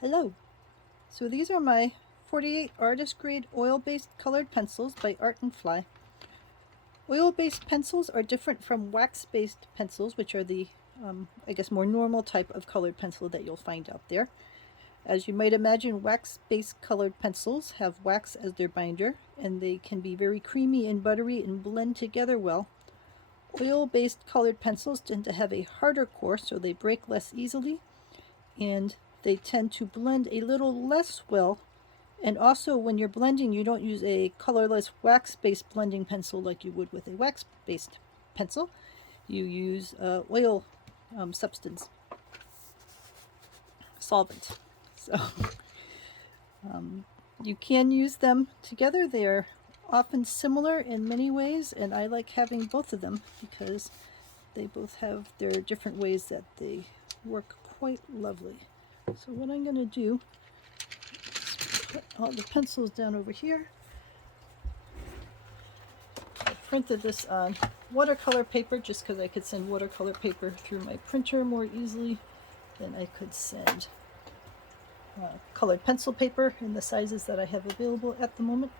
Hello. So these are my 48 artist grade oil-based colored pencils by Art and Fly. Oil-based pencils are different from wax-based pencils, which are the, I guess, more normal type of colored pencil that you'll find out there. As you might imagine, wax-based colored pencils have wax as their binder, and they can be very creamy and buttery and blend together well. Oil-based colored pencils tend to have a harder core, so they break less easily, and they tend to blend a little less well. And also, when you're blending, you don't use a colorless wax-based blending pencil like you would with a wax-based pencil. You use oil substance, solvent. So you can use them together. They are often similar in many ways, and I like having both of them because they both have their different ways that they work quite lovely. So what I'm going to do is put all the pencils down over here. I printed this on watercolor paper just because I could send watercolor paper through my printer more easily than I could send colored pencil paper in the sizes that I have available at the moment.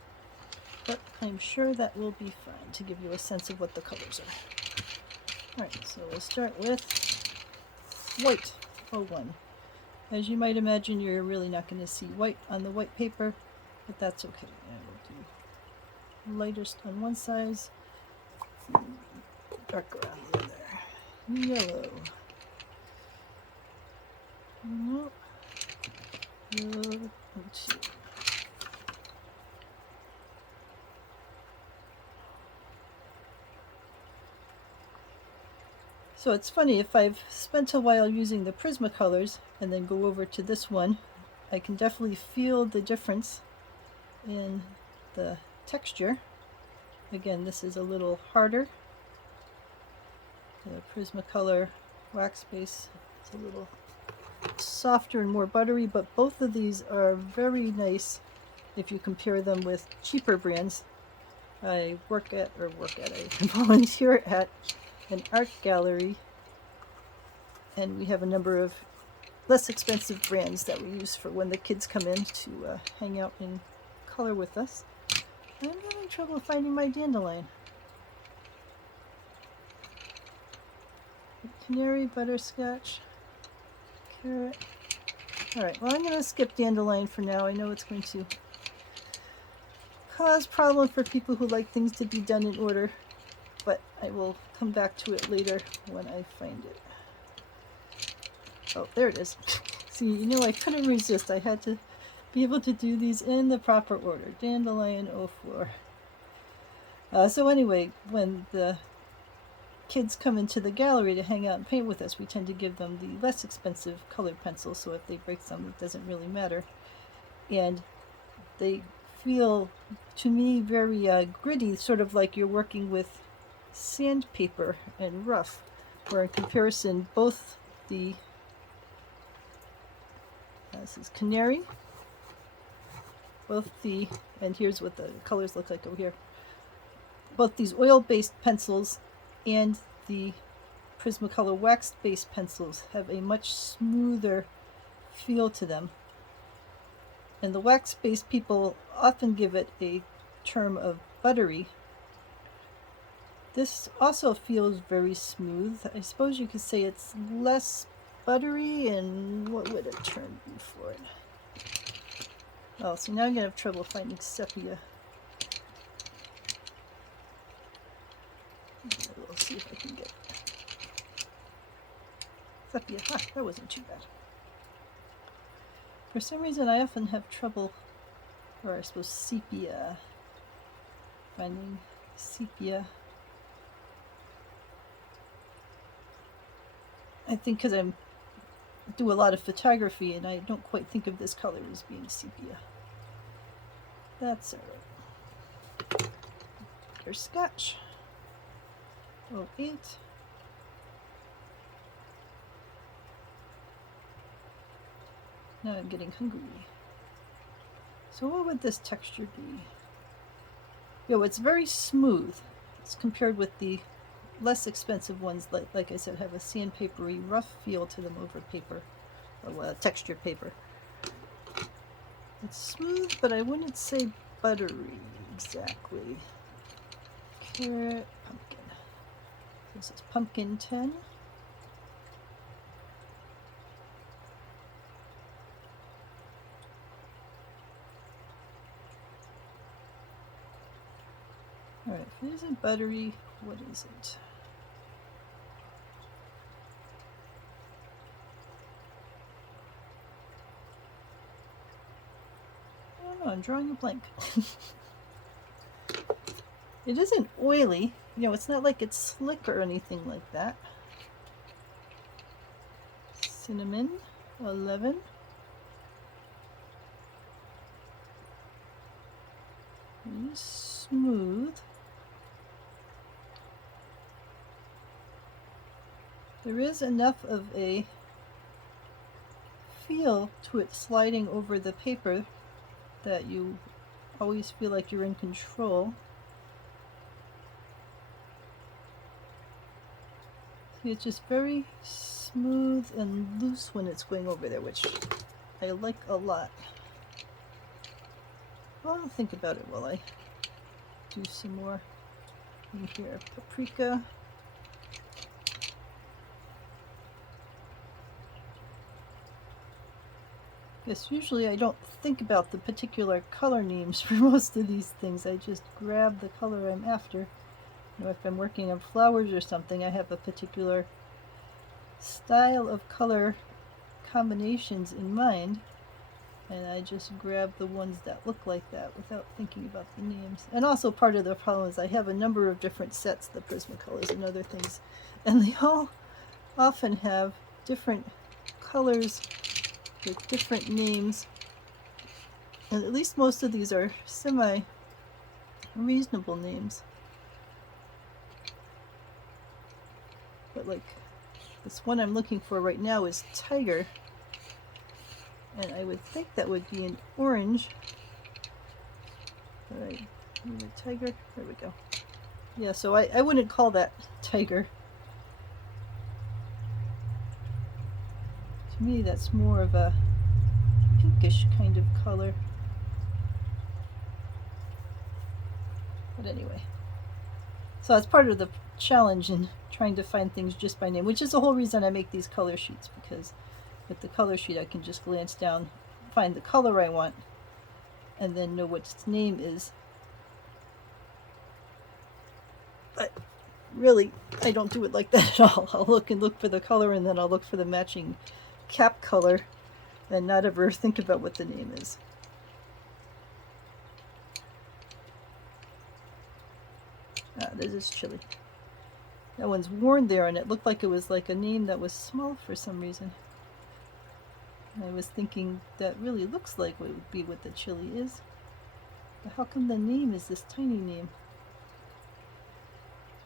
But I'm sure that will be fine to give you a sense of what the colors are. Alright, so we'll start with white 01. As you might imagine, you're really not going to see white on the white paper, but that's okay. I will do lightest on one side, darker on the other. Yellow. Nope. Yellow. Two. So it's funny, if I've spent a while using the PrismaColors and then go over to this one, I can definitely feel the difference in the texture. Again, this is a little harder. The PrismaColor wax base is a little softer and more buttery, but both of these are very nice if you compare them with cheaper brands. I volunteer at an art gallery, and we have a number of less expensive brands that we use for when the kids come in to hang out and color with us. I'm having trouble finding my dandelion. Canary, butterscotch, carrot. Alright, well, I'm going to skip dandelion for now. I know it's going to cause problems for people who like things to be done in order, but I will come back to it later when I find it. Oh, there it is. See, you know, I couldn't resist. I had to be able to do these in the proper order. Dandelion 04. So anyway, when the kids come into the gallery to hang out and paint with us, we tend to give them the less expensive colored pencils, so if they break some, it doesn't really matter. And they feel, to me, very gritty, sort of like you're working with sandpaper and rough, where in comparison, both the this is Canary, and here's what the colors look like over here. Both these oil-based pencils and the PrismaColor wax-based pencils have a much smoother feel to them. And the wax-based people often give it a term of buttery. This also feels very smooth. I suppose you could say it's less buttery, and what would a term be for it? Oh, so now I'm going to have trouble finding sepia. We'll see if I can get sepia. That wasn't too bad. For some reason, I often have trouble, or I suppose sepia, finding sepia. I think because I do a lot of photography and I don't quite think of this color as being sepia. That's alright. Here's Scotch. 08. Now I'm getting hungry. So what would this texture be? Yo, it's very smooth. It's compared with the less expensive ones, like I said, have a sandpapery rough feel to them over paper, textured paper. It's smooth, but I wouldn't say buttery exactly. Carrot, pumpkin. This is pumpkin 10. Alright, if it isn't buttery, what is it? I don't know, I'm drawing a blank. It isn't oily. You know, it's not like it's slick or anything like that. Cinnamon, 11. It is smooth. There is enough of a feel to it sliding over the paper that you always feel like you're in control. See, it's just very smooth and loose when it's going over there, which I like a lot. I'll think about it while I do some more in here. Paprika. Yes, usually I don't think about the particular color names for most of these things. I just grab the color I'm after. You know, if I'm working on flowers or something, I have a particular style of color combinations in mind, and I just grab the ones that look like that without thinking about the names. And also part of the problem is I have a number of different sets, the PrismaColors and other things, and they all often have different colors with different names, and at least most of these are semi-reasonable names. But like this one I'm looking for right now is Tiger, and I would think that would be an orange. Alright, Tiger, there we go. Yeah, so I wouldn't call that Tiger. To me, that's more of a pinkish kind of color. But anyway, so that's part of the challenge in trying to find things just by name, which is the whole reason I make these color sheets, because with the color sheet I can just glance down, find the color I want, and then know what its name is. But really, I don't do it like that at all. I'll look for the color, and then I'll look for the matching cap color and not ever think about what the name is. This is chili. That one's worn there, and it looked like it was like a name that was small for some reason. And I was thinking that really looks like what would be what the chili is. But how come the name is this tiny name?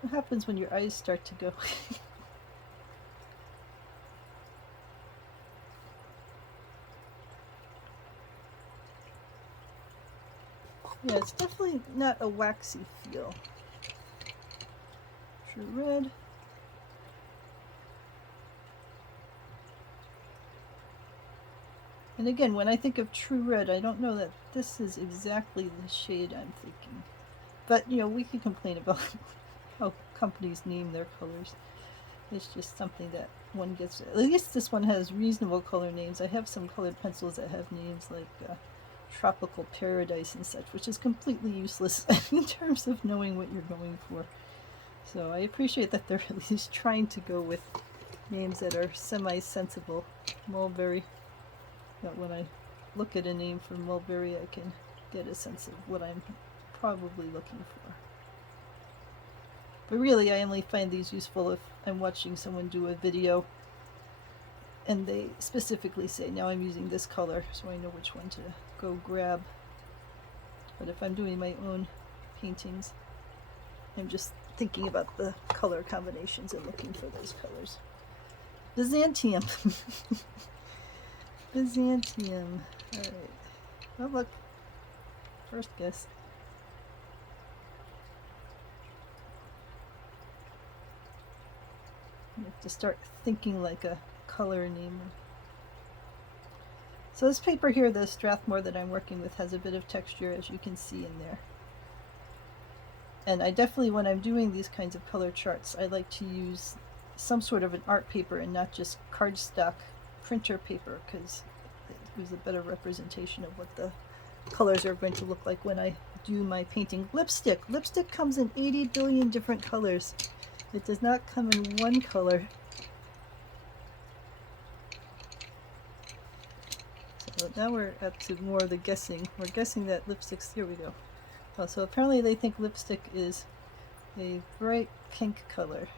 What happens when your eyes start to go? Yeah, it's definitely not a waxy feel. True red. And again, when I think of true red, I don't know that this is exactly the shade I'm thinking. But, you know, we can complain about how companies name their colors. It's just something that one gets. At least this one has reasonable color names. I have some colored pencils that have names like Tropical Paradise and such, which is completely useless in terms of knowing what you're going for. So I appreciate that they're at least trying to go with names that are semi-sensible. Mulberry. That when I look at a name for mulberry, I can get a sense of what I'm probably looking for. But really, I only find these useful if I'm watching someone do a video and they specifically say, now I'm using this color, so I know which one to go grab. But if I'm doing my own paintings, I'm just thinking about the color combinations and looking for those colors. Byzantium. Byzantium. Alright. Oh, look. First guess. You have to start thinking like a color name. So So this paper here, the Strathmore that I'm working with, has a bit of texture, as you can see in there. And I definitely, when I'm doing these kinds of color charts, I like to use some sort of an art paper and not just cardstock printer paper, because it was a better representation of what the colors are going to look like when I do my painting. Lipstick. Lipstick comes in 80 billion different colors. It does not come in one color. So now we're up to more of the guessing. We're guessing that lipsticks, here we go. Oh, so apparently they think lipstick is a bright pink color.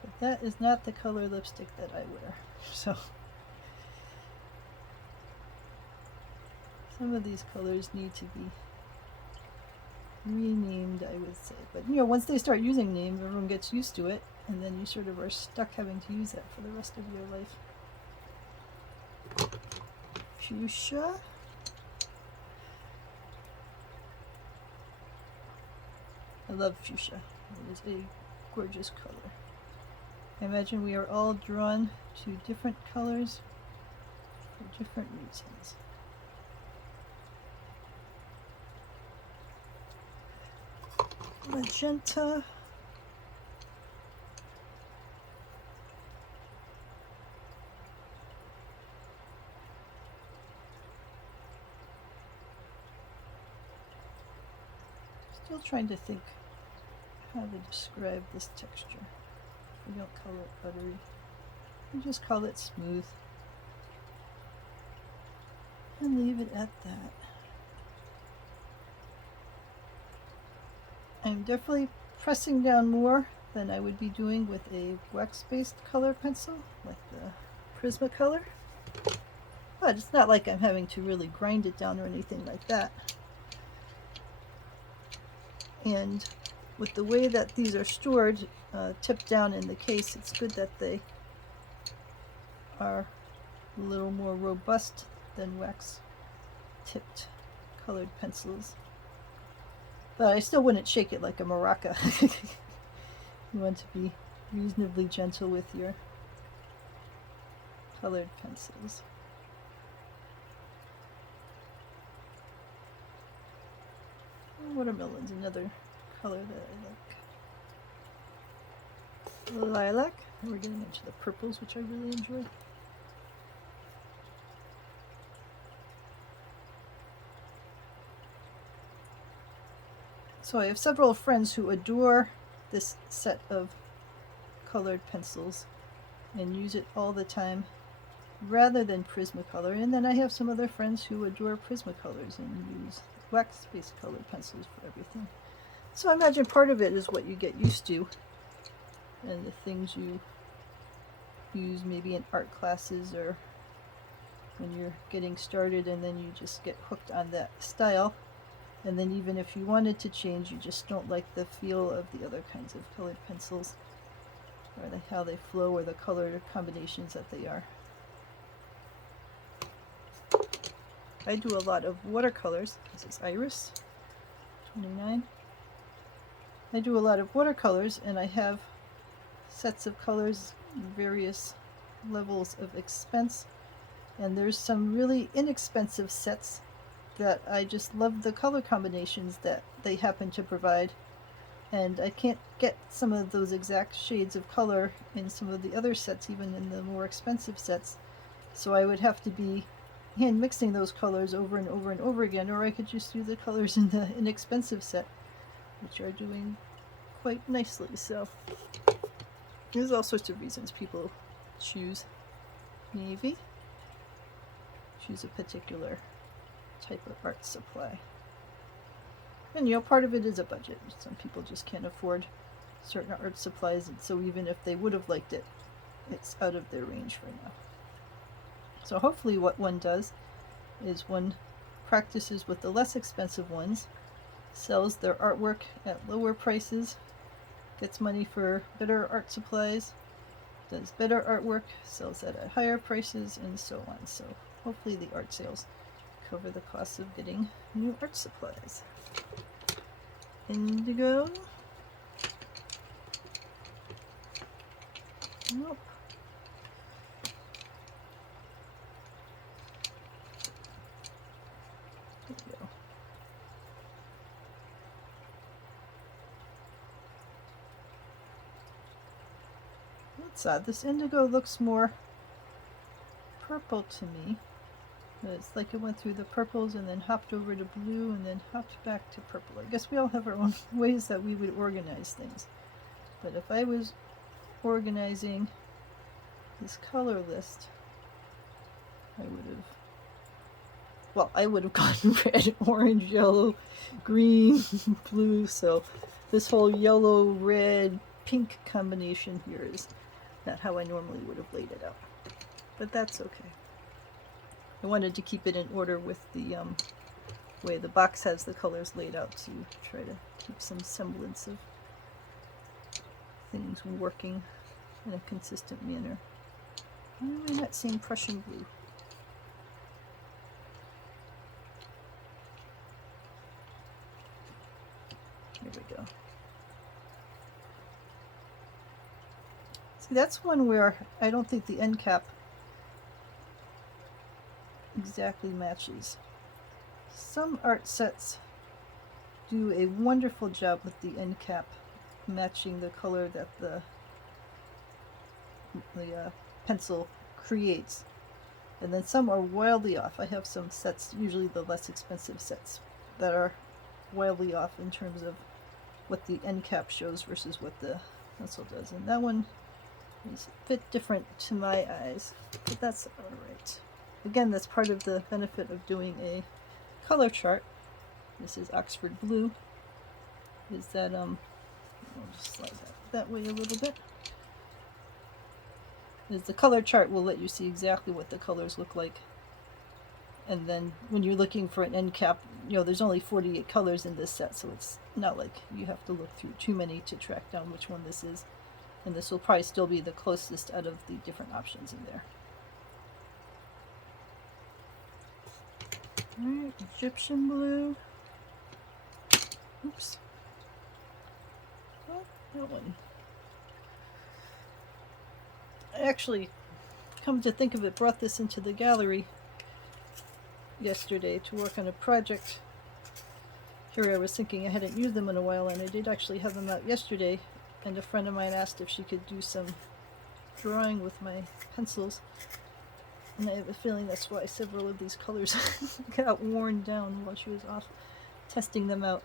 But that is not the color lipstick that I wear. So some of these colors need to be renamed, I would say. But you know, once they start using names, everyone gets used to it, and then you sort of are stuck having to use that for the rest of your life. Fuchsia. I love fuchsia. It is a gorgeous color. I imagine we are all drawn to different colors for different reasons. Magenta. Still trying to think how to describe this texture. We don't call it buttery. We just call it smooth. And leave it at that. I'm definitely pressing down more than I would be doing with a wax-based color pencil, like the PrismaColor. But it's not like I'm having to really grind it down or anything like that. And with the way that these are stored, tipped down in the case, it's good that they are a little more robust than wax-tipped colored pencils. But I still wouldn't shake it like a maraca. You want to be reasonably gentle with your colored pencils. Watermelon's another color that I like. Lilac. We're getting into the purples, which I really enjoy. So I have several friends who adore this set of colored pencils and use it all the time rather than Prismacolor. And then I have some other friends who adore Prismacolors and use wax-based colored pencils for everything. So I imagine part of it is what you get used to and the things you use maybe in art classes or when you're getting started, and then you just get hooked on that style. And then even if you wanted to change, you just don't like the feel of the other kinds of colored pencils, or how they flow, or the color combinations that they are. I do a lot of watercolors. This is Iris 29. I do a lot of watercolors, and I have sets of colors, various levels of expense, and there's some really inexpensive sets that I just love the color combinations that they happen to provide, and I can't get some of those exact shades of color in some of the other sets, even in the more expensive sets, so I would have to be hand mixing those colors over and over and over again, or I could just use the colors in the inexpensive set, which are doing quite nicely. So there's all sorts of reasons people choose navy, choose a particular type of art supply. And you know, part of it is a budget. Some people just can't afford certain art supplies, and so even if they would have liked it, it's out of their range for now. So hopefully what one does is one practices with the less expensive ones, sells their artwork at lower prices, gets money for better art supplies, does better artwork, sells that at higher prices, and so on. So hopefully the art sales cover the cost of getting new art supplies. Indigo. Nope. odd. This indigo looks more purple to me. It's like it went through the purples and then hopped over to blue and then hopped back to purple. I guess we all have our own ways that we would organize things. But if I was organizing this color list, I would have gone red, orange, yellow, green, blue. So this whole yellow, red, pink combination here is not how I normally would have laid it out. But that's okay. I wanted to keep it in order with the way the box has the colors laid out to try to keep some semblance of things working in a consistent manner. Why am I not seeing Prussian blue? Here we go. See, that's one where I don't think the end cap exactly matches. Some art sets do a wonderful job with the end cap matching the color that the pencil creates, and then some are wildly off. I have some sets, usually the less expensive sets, that are wildly off in terms of what the end cap shows versus what the pencil does, and that one is a bit different to my eyes, but that's alright. Again, that's part of the benefit of doing a color chart. This is Oxford blue, is that I'll just slide that way a little bit. Is the color chart will let you see exactly what the colors look like, and then when you're looking for an end cap, there's only 48 colors in this set, so it's not like you have to look through too many to track down which one this is, and this will probably still be the closest out of the different options in there. Alright, Egyptian blue. Oops. Oh, that one. I actually, come to think of it, brought this into the gallery yesterday to work on a project. Here I was thinking I hadn't used them in a while, and I did actually have them out yesterday, and a friend of mine asked if she could do some drawing with my pencils. And I have a feeling that's why several of these colors got worn down while she was off testing them out.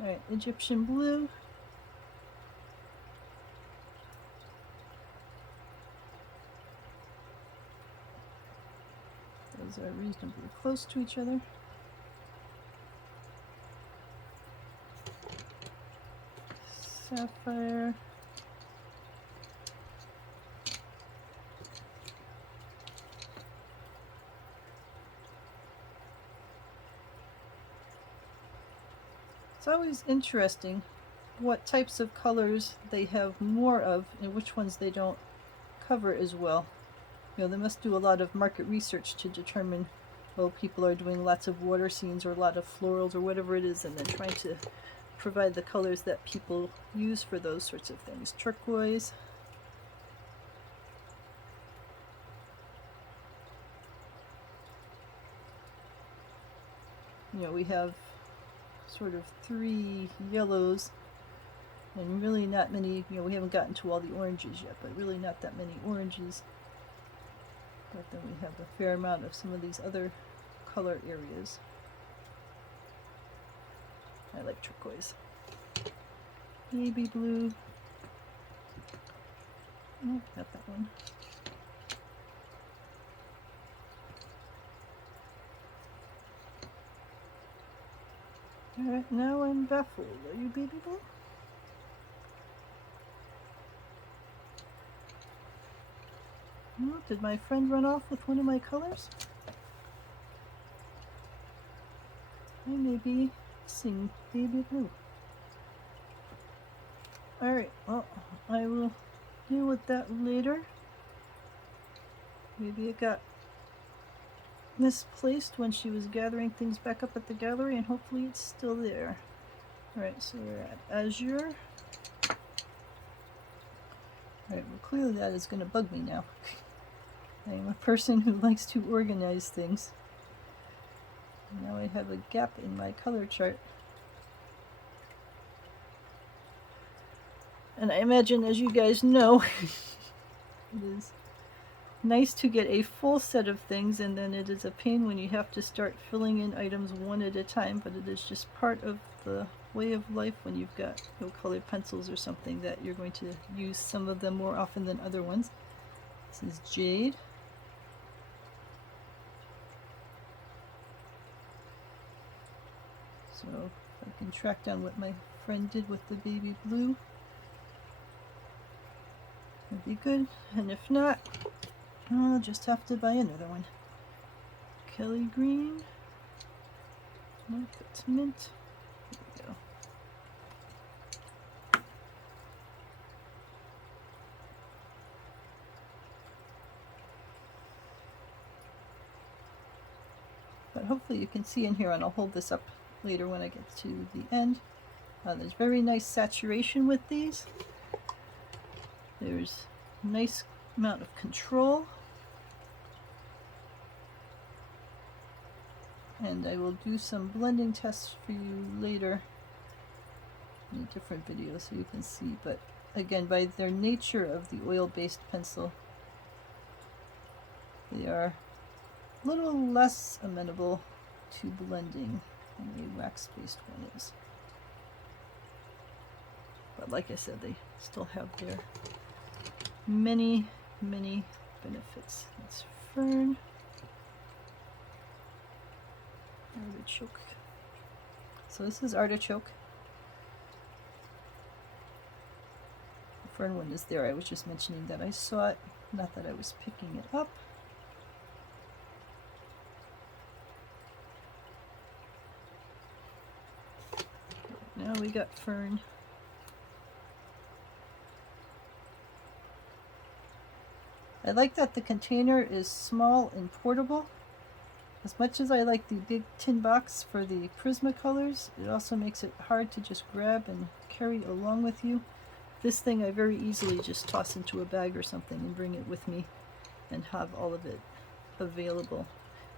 Alright, Egyptian blue. Those are reasonably close to each other. Sapphire. It's always interesting what types of colors they have more of and which ones they don't cover as well. They must do a lot of market research to determine, people are doing lots of water scenes or a lot of florals or whatever it is, and then trying to provide the colors that people use for those sorts of things. Turquoise. We have sort of 3 yellows and really not many, we haven't gotten to all the oranges yet, but really not that many oranges. But then we have a fair amount of some of these other color areas. I like turquoise. Baby blue. Oh, got that one. Alright, now I'm baffled. Are you baby blue? Oh, did my friend run off with one of my colors? I may be missing baby blue. Alright, well, I will deal with that later. Maybe it got misplaced when she was gathering things back up at the gallery, and hopefully it's still there. Alright, so we're at Azure. Alright, well clearly that is going to bug me now. I am a person who likes to organize things. Now I have a gap in my color chart. And I imagine, as you guys know, It is nice to get a full set of things, and then it is a pain when you have to start filling in items one at a time, but it is just part of the way of life when you've got no colored pencils or something, that you're going to use some of them more often than other ones. This is Jade. So if I can track down what my friend did with the baby blue, that'd be good. And if not, I'll just have to buy another one. Kelly green. No, that's mint. There we go. But hopefully you can see in here, and I'll hold this up later when I get to the end. There's very nice saturation with these. There's a nice amount of control. And I will do some blending tests for you later in a different video so you can see. But again, by their nature of the oil-based pencil, they are a little less amenable to blending than a wax-based one is. But like I said, they still have their many, many benefits. That's fern. Artichoke. So this is artichoke. The fern one is there. I was just mentioning that I saw it, not that I was picking it up. Now we got fern. I like that the container is small and portable. As much as I like the big tin box for the PrismaColors, it also makes it hard to just grab and carry along with you. This thing I very easily just toss into a bag or something and bring it with me and have all of it available.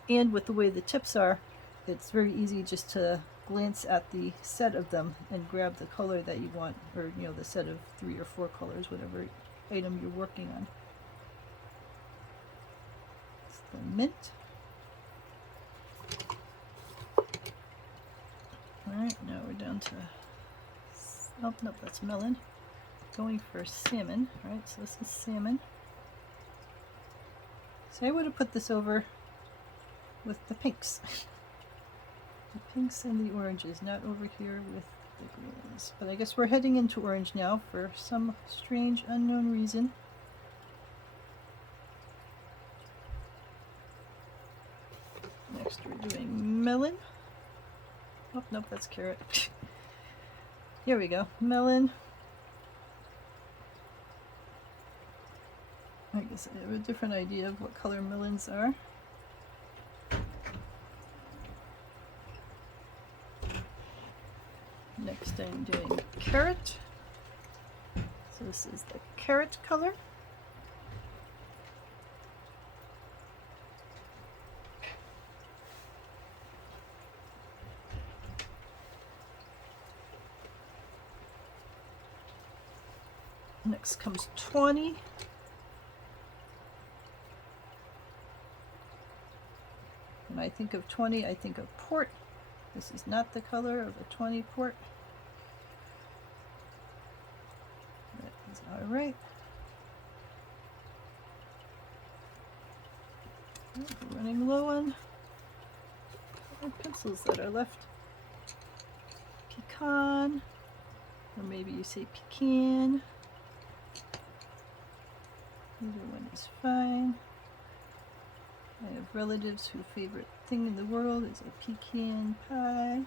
And with the way the tips are, it's very easy just to glance at the set of them and grab the color that you want, or the set of 3 or 4 colors, whatever item you're working on. It's the mint. Alright, now we're down to, oh nope, that's melon. Going for salmon. Alright, so this is salmon. So I would have put this over with the pinks. The pinks and the oranges, not over here with the greens. But I guess we're heading into orange now for some strange unknown reason. Next we're doing melon. Oh, nope, that's carrot. Here we go, melon. I guess I have a different idea of what color melons are. Next I'm doing carrot. So this is the carrot color. Next comes 20. When I think of 20, I think of port. This is not the color of a 20 port. That is alright. We're running low on pencils that are left. Pecan, or maybe you say pecan. Either one is fine. I have relatives whose favorite thing in the world is a pecan pie.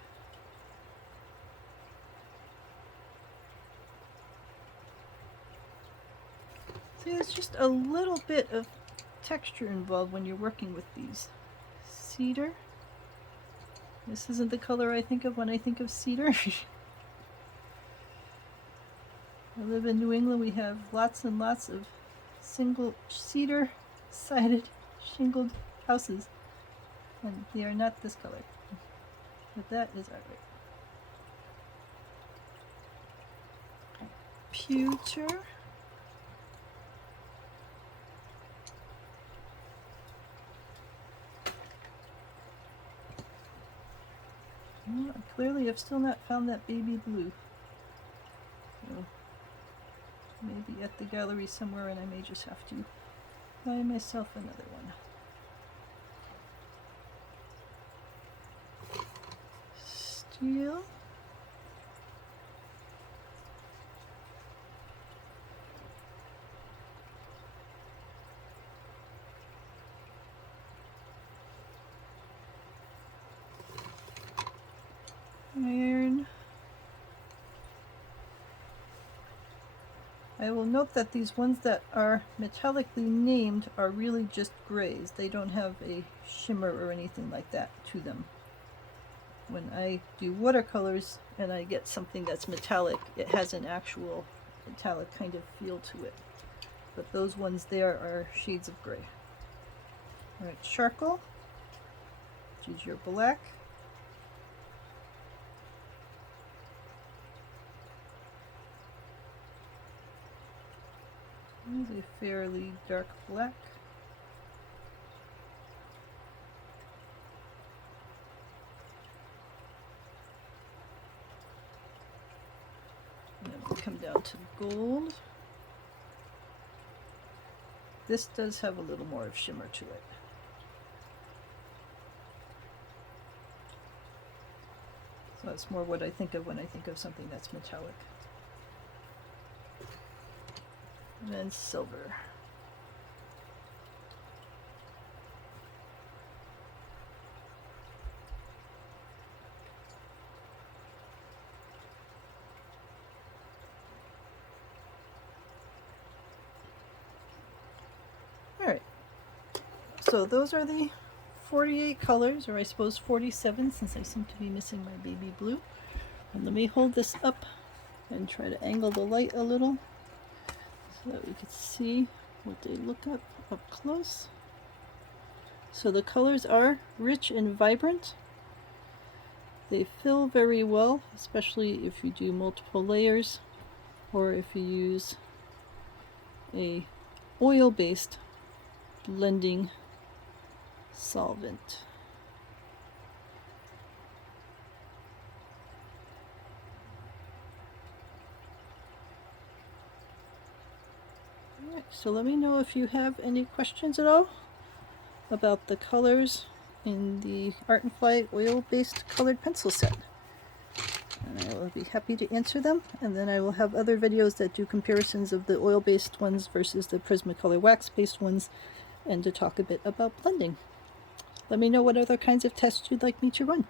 See, there's just a little bit of texture involved when you're working with these. Cedar. This isn't the color I think of when I think of cedar. I live in New England. We have lots and lots of single cedar-sided shingled houses, and they are not this color, but that is alright. Pewter. Well, I clearly have still not found that baby blue. So maybe at the gallery somewhere, and I may just have to buy myself another one. Steel. Iron. I will note that these ones that are metallically named are really just grays. They don't have a shimmer or anything like that to them. When I do watercolors and I get something that's metallic, it has an actual metallic kind of feel to it. But those ones there are shades of gray. Alright, charcoal, which is your black. This is a fairly dark black. And then we come down to gold. This does have a little more of shimmer to it. So that's more what I think of when I think of something that's metallic. And then silver. Alright, so those are the 48 colors, or I suppose 47 since I seem to be missing my baby blue. And let me hold this up and try to angle the light a little so that we can see what they look up close. So the colors are rich and vibrant. They fill very well, especially if you do multiple layers or if you use a oil-based blending solvent. Alright, so let me know if you have any questions at all about the colors in the Art and Fly oil-based colored pencil set. And I will be happy to answer them, and then I will have other videos that do comparisons of the oil-based ones versus the PrismaColor wax-based ones, and to talk a bit about blending. Let me know what other kinds of tests you'd like me to run.